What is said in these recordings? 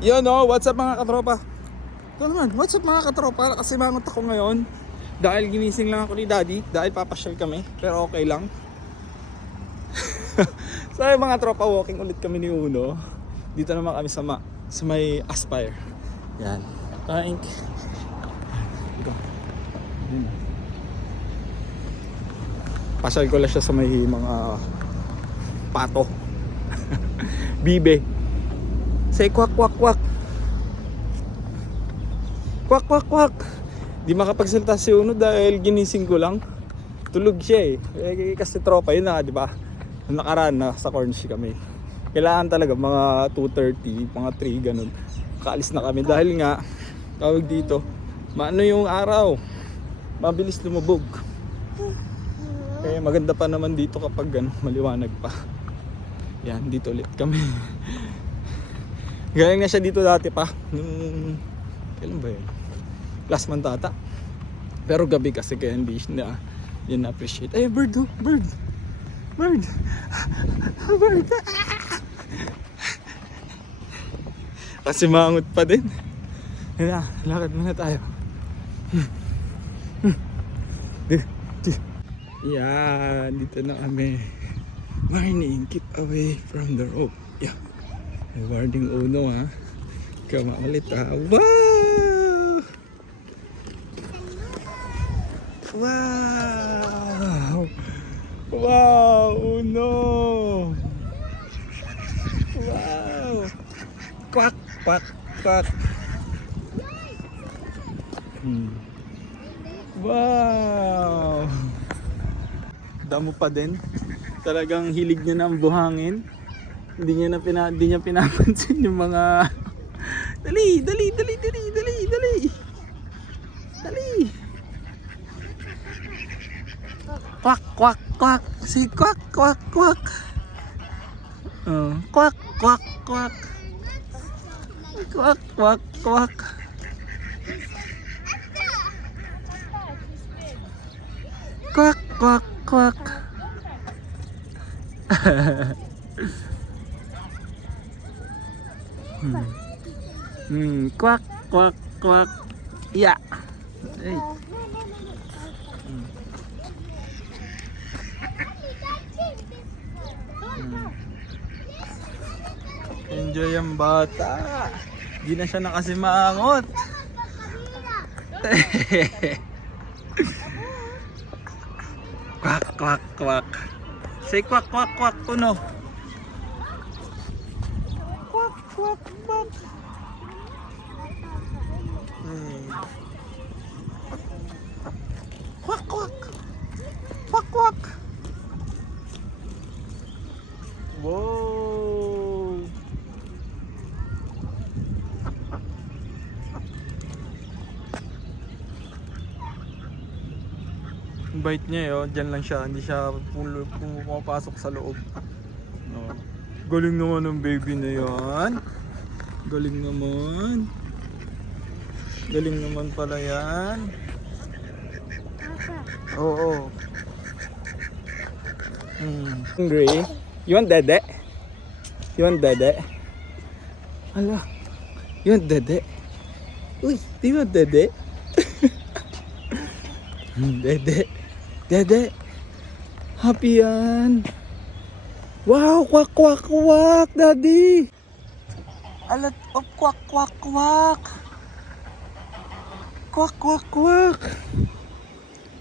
Yo no, what's up mga katropa? Ito naman, what's up mga katropa? Kasi mangot ako ngayon dahil ginising lang ako ni daddy. Dahil papasyal kami, pero okay lang. So mga tropa, walking ulit kami ni Uno. Dito naman kami sa may Aspire. Yan. Thank. Pasyal ko lang siya sa may mga pato. Bibe. Say kwak kwak kwak. Kwak kwak kwak. Di makapagsalita si Uno dahil ginising ko lang. Tulog siya eh. Kasi tropa yun na, di ba? Nakaraan na sa Cornish kami. Kailangan talaga mga 2:30, mga 3 ganun. Kaalis na kami dahil nga tawag dito, maano yung araw. Mabilis lumubog. Eh maganda pa naman dito kapag maliwanag pa. Yan, dito ulit kami. Galing na siya dito dati pa. Kailan ba yun? Last month ata. Pero gabi kasi kaya hindi na yun na-appreciate. Ay, bird oh, bird. Bird. Bird. Kasi mangot pa din. Yan, lakad muna tayo. Yan, dito na kami. Warning, keep away from the rope. Yeah. Warning Uno ha. Kama ulit ha. Wow! Wow! Wow! Uno! Wow! Quack! Quack! Quack! Wow! Damo pa din. Talagang hilig niya na ang buhangin. Hindi niya pinapansin yung mga dali. Quack quack quack. Si quack quack quack. Quack quack quack. Quack quack quack. Quack quack quack. Quack quack quack. Ya. Hey. Enjoy ang bata. Di na siya nakasimangot. Quack quack quack. Say quack quack quack Uno. Quack quack quack. Quack quack. Quack quack. Wow. Bite niya dyan lang siya, hindi siya pumapasok sa loob. No. Galing naman ng baby na yan. Galing naman. Galing naman pala yan. Oo. Hungry? You want dede? You want dede? Hala. You want dede? Uy, do you want dede? Dede. Dede. Happy yan. Wow, quack quack quack, daddy. Alat of quack quack quack. Quack quack quack.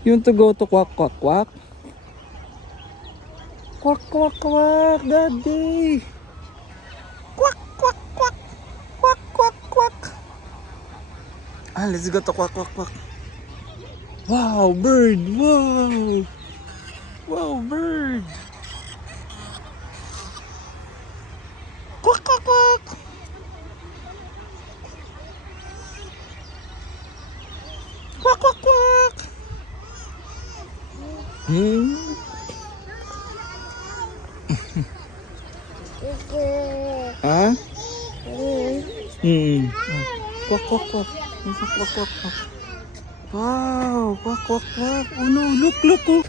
You want to go to quack quack quack? Quack quack quack, daddy. Quack quack quack. Quack quack quack. Let's go to quack quack quack. Wow, bird. Wow. Wow, bird. Quack quack quack. Quack quack quack. Ha? Quack quack quack. Quack quack quack. Wow, quack quack quack. Oh no, look oh.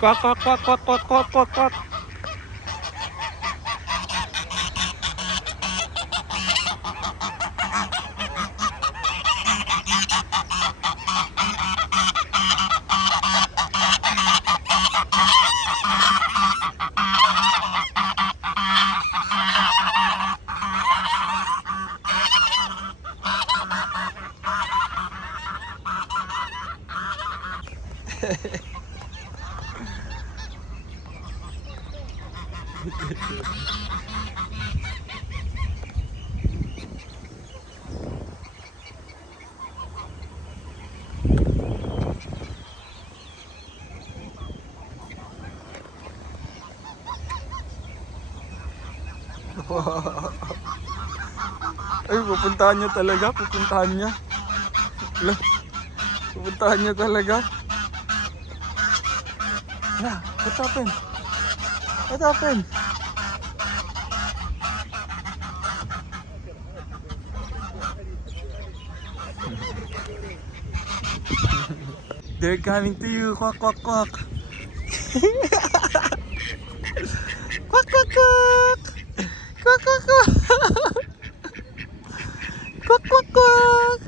Kwak, kwak, kwak, kwak, kwak, kwak, kwak, kwak. Ay, pupuntahan niya talaga, pupuntahan niya. Ala, pupuntahan niya talaga. Ala, what happened? What happened? They're coming to you, quack, quack, quack. Quack, quack, quack. Quack, quack, quack. Quack, quack, quack.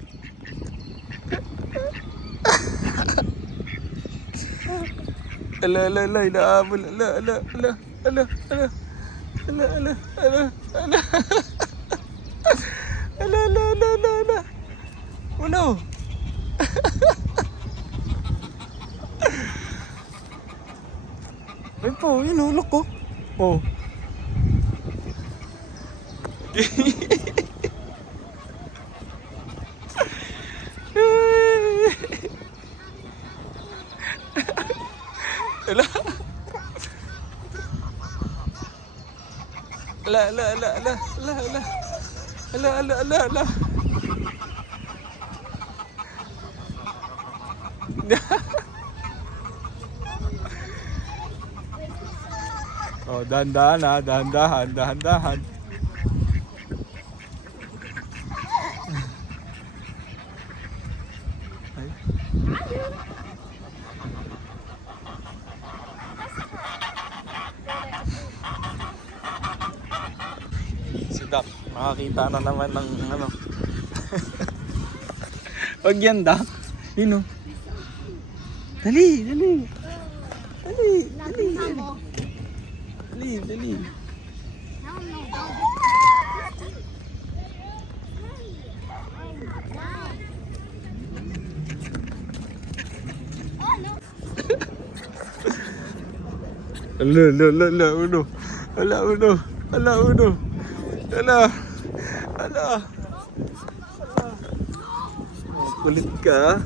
Ala, ala, ala, inaabol. Ala, ala, ala, ala, ala. Ala, ala, ala, ala. Ala, ala, ala, ala, ala. Oh no. Ay po, yun o, look ko. Oh. Ala. Ala, ala, ala, ala, ala, ala. Ala, ala, ala, ala. Oh, dahan-dahan ha, dahan-dahan, dahan-dahan. Ay. Si Doc, makakita na naman ng ano. Wag yan, Doc. Yun o. Dali, dali. Dali, dali, dali. Dali, dali. Ala, ala, ala, ala, uno. Ala, uno. Ala, uno. Ala. Ala. Kulit ka.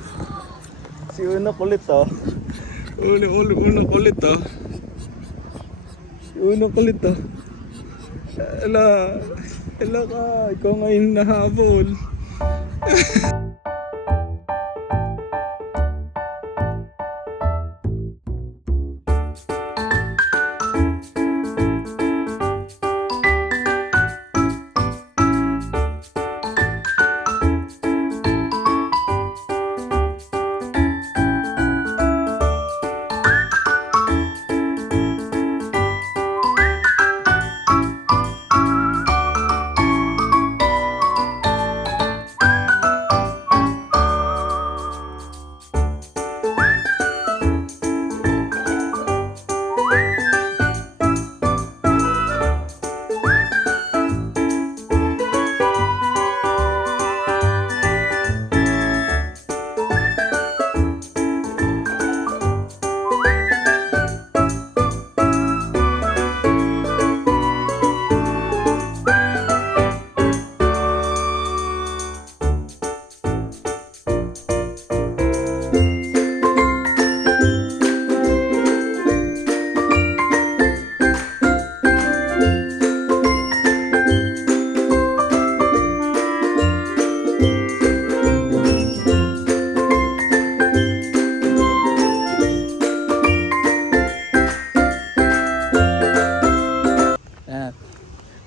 Si Uno kulit oh. Uno kulit oh. Uno kulit oh. Ala. Ala ka. Ikaw ngayon nahabol.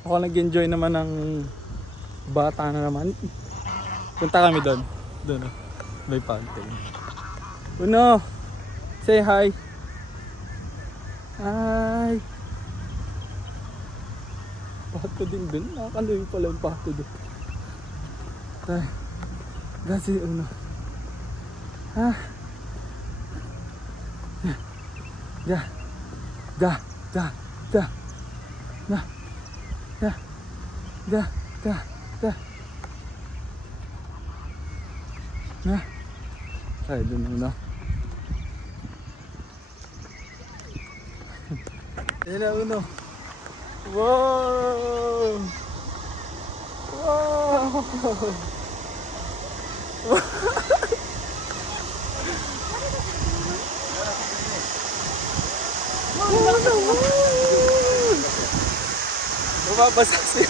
Ako nag-enjoy naman ng Bata na naman. Punta kami doon. Doon oh. May fountain. Uno! Say hi! Hi! Pato din doon. Nakakaloy pala yung pato doon. Tay. That's it, Uno. Ha? Da. Da. Da. Da. Da. Da. Da. Da. Da. Na. Ay, doon Uno. Yan na Uno. Wow! Wow! Bumabasa siya.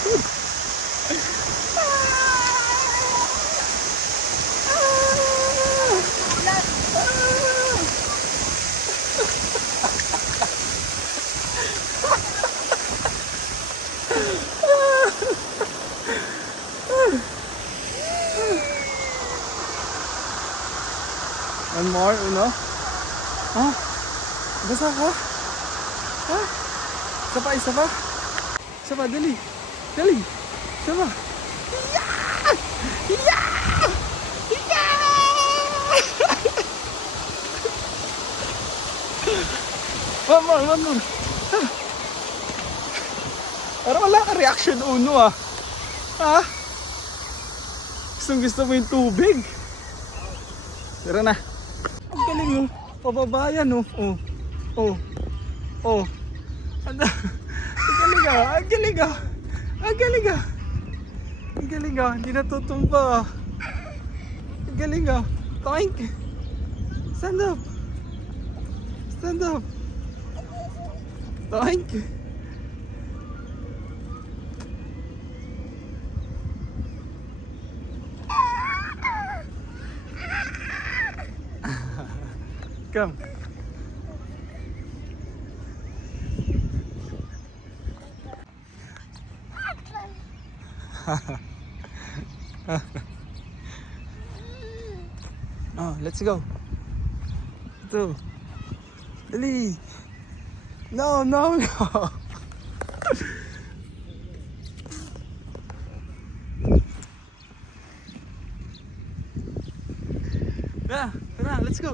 One more, Uno. Ha? Basa ka? Ha? Isa pa, isa pa. Isa pa, dali. Dali. Isa pa. Yeah! Yeah! Yeah! One more, one more. Parang wala ka reaction, Uno ah. Ha? Gustong gusto mo yung tubig. Tara na. Ang galing oh. Pababayan oh. Oh. Oh. Oh. Ano? Ang galing ah. Ang galing ah. Ang galing ah. Ang galing ah. Hindi natutumba ah. Ang galing ah. Toink. Stand up. Stand up. Toink. Come. Oh, let's go. Ito. Dali. No, no, no. Yeah, tara, let's go.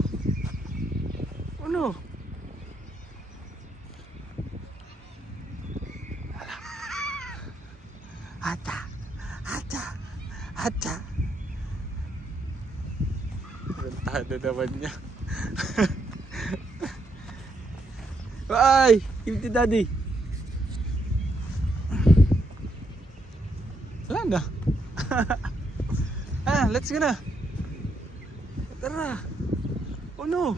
Oh no. Hata. Hata. Hata. Rentado naman niya. Bye! Give to daddy. Wala na. Ah, let's go na. Tara. Oh no.